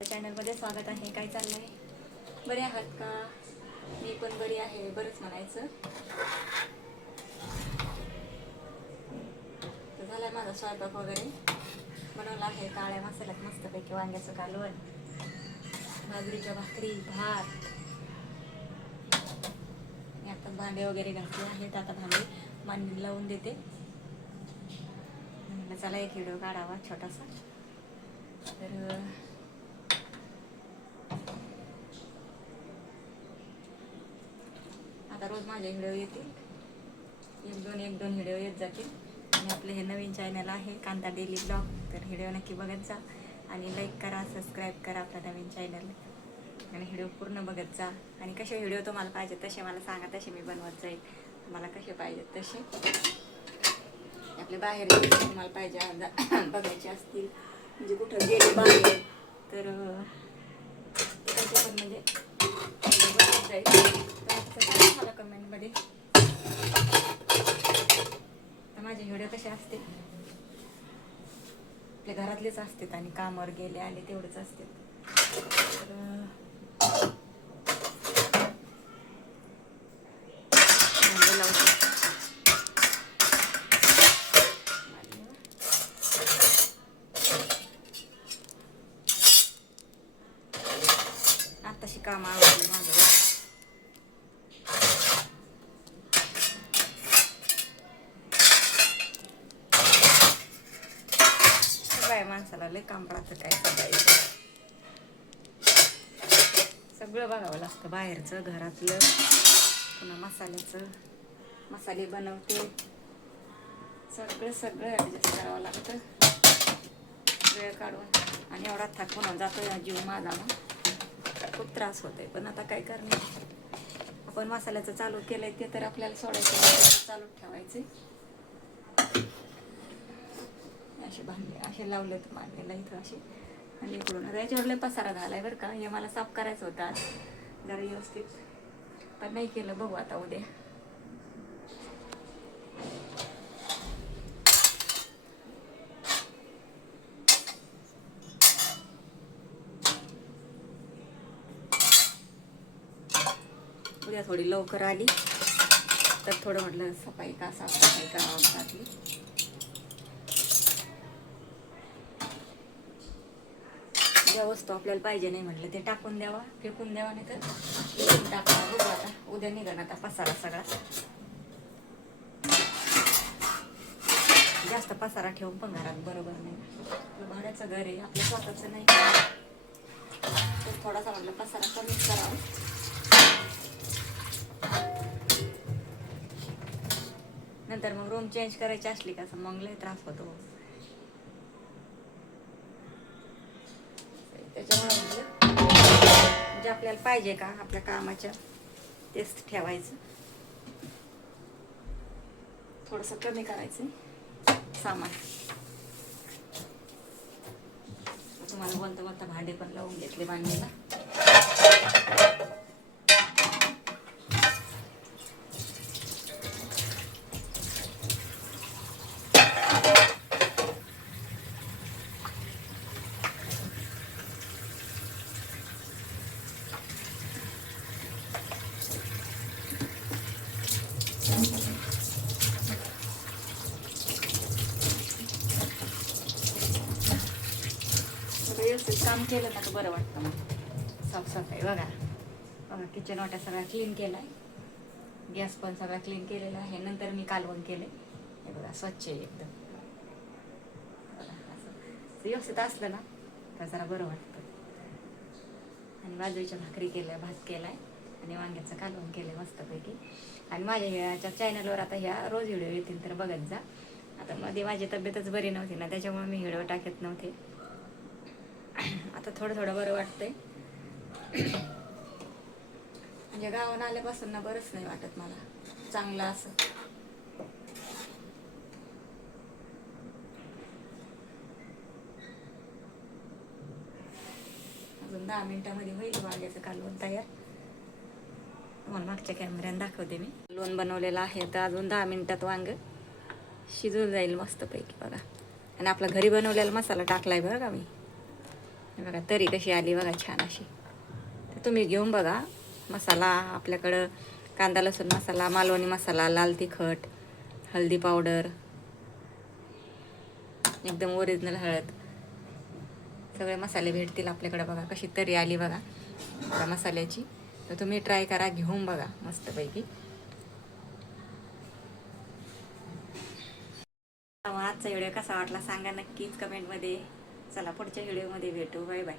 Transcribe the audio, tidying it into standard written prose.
चॅनलमध्ये स्वागत आहे. काय चाललंय? बरे आहात का? मी पण बरी आहे, बरंच म्हणायचं. तर झालाय माझा स्वयंपाक वगैरे बनवला आहे. काळ्या मसाल्यात मस्तपैकी वांग्याचं कालवण, बाजरीच्या भाकरी, भात. आणि आता भांडे वगैरे घातले आहेत. आता भांडे मांडी लावून देते. चला एक व्हिडिओ काढावा छोटासा. तर आता रोज माझे व्हिडिओ येतील, एक दोन व्हिडिओ येत जातील. आणि आपले हे नवीन चॅनल आहे कांता डेली ब्लॉग, तर व्हिडिओ नक्की बघत जा आणि लाईक करा, सबस्क्राईब करा आपल्या नवीन चॅनल आणि व्हिडिओ पूर्ण बघत जा. आणि कसे व्हिडिओ तुम्हाला पाहिजे तसे मला सांगा, तसे मी बनवत जाईल. तुम्हाला कसे पाहिजेत तसे. आपले बाहेर तुम्हाला पाहिजे बघायचे असतील, म्हणजे कुठं गेले बाहेर तर पण म्हणजे बघत जाईल. मला कमेंटमध्ये माझे व्हिडिओ कसे असते, आपल्या घरातलेच असतात आणि कामावर गेले आले तेवढेच असते. आताशी काम आवडलं माझं. माणसाला लय काम पडतं, काय करायचं. सगळं बघावं लागतं, बाहेरचं घरातलं, पुन्हा मसाले बनवते, सगळं ॲडजस्ट करावं लागतं वेळ काढून. आणि एवढा थकून जातो जीव माझा, मग खूप त्रास होतोय. पण आता काय करणार, आपण मसाल्याचं चालू केलंय ते तर आपल्याला सोडायचं, चालू ठेवायचे. असे भांडे असे लावलेत मांडलेला इथं असे. आणि इकडून याच्यावर लय पसारा झालाय बरं का. हे मला साफ करायचं होतं आज जरा व्यवस्थित, पण नाही केलं. बघू आता उद्या. उद्या थोडी लवकर आली तर थोडं म्हटलं साफसफाई करावं लागली. ज्या वस्तू आपल्याला पाहिजे नाही म्हटलं ते टाकून द्यावा, फेकून द्यावा, नाही तर टाकावा. बघू आता उद्या निघण आता पसारा सगळा. जास्त पसारा ठेवून पण घरात बरोबर नाही. आपलं भाड्याचं घर आहे, आपलं स्वतःचं नाही. तर थोडासा म्हटलं पसारा कमीच करावा. नंतर मग रूम चेंज करायची असली का मग लय त्रास होतो. त्याच्यामुळे म्हणजे आपल्याला पाहिजे का आपल्या कामाच्या तेच ठेवायचं, थोडंसं कमी करायचं सामान. तुम्हाला बोलता भांडे पण लावून घेतले मांडणीला. व्यवस्थित काम केलं ना तर बरं वाटतं. मग साफसफाई बघा किचन वाट्या सगळा क्लीन केलाय, गॅस पण सगळा क्लीन केलेला आहे. नंतर मी कालवण केले, हे बघा स्वच्छ आहे एकदम. असं व्यवस्थित असलं ना तर जरा बरं वाटतं. आणि बाजरीच्या भाकरी केल्या, भात केलाय आणि वांग्याचं कालवण केलंय मस्तपैकी. आणि माझ्या ह्याच्या चॅनलवर आता ह्या रोज व्हिडिओ येतील तर बघत जा. आता मध्ये माझी तब्येतच बरी नव्हती ना, त्याच्यामुळे मी व्हिडिओ टाकत नव्हते. आता थोडं बरं वाटतंय. म्हणजे गावाला आल्यापासून ना बरंच नाही वाटत मला चांगलं असं. अजून 10 मिनिटामध्ये होईल वांग्याचं कालवण तयार. तुम्हाला मागच्या कॅमेऱ्याने दाखवते मी. कालवण बनवलेलं आहे तर अजून 10 मिनिटात वांग शिजून जाईल मस्तपैकी बघा. आणि आपला घरी बनवलेला मसाला टाकलाय बरं का मी. हे बघा तरी कशी आली बघा छान अशी. तर तुम्ही घेऊन बघा. मसाला आपल्याकडं कांदा लसूण मसाला, मालवणी मसाला, लाल तिखट, हळदी पावडर, एकदम ओरिजिनल हळद, सगळे मसाले भेटतील आपल्याकडे. बघा कशी तरी आली बघा त्या मसाल्याची. तर तुम्ही ट्राय करा, घेऊन बघा मस्तपैकी. आजचा व्हिडिओ कसा वाटला सांगा नक्कीच कमेंटमध्ये. चला पुढच्या व्हिडिओमध्ये भेटू. Bye bye.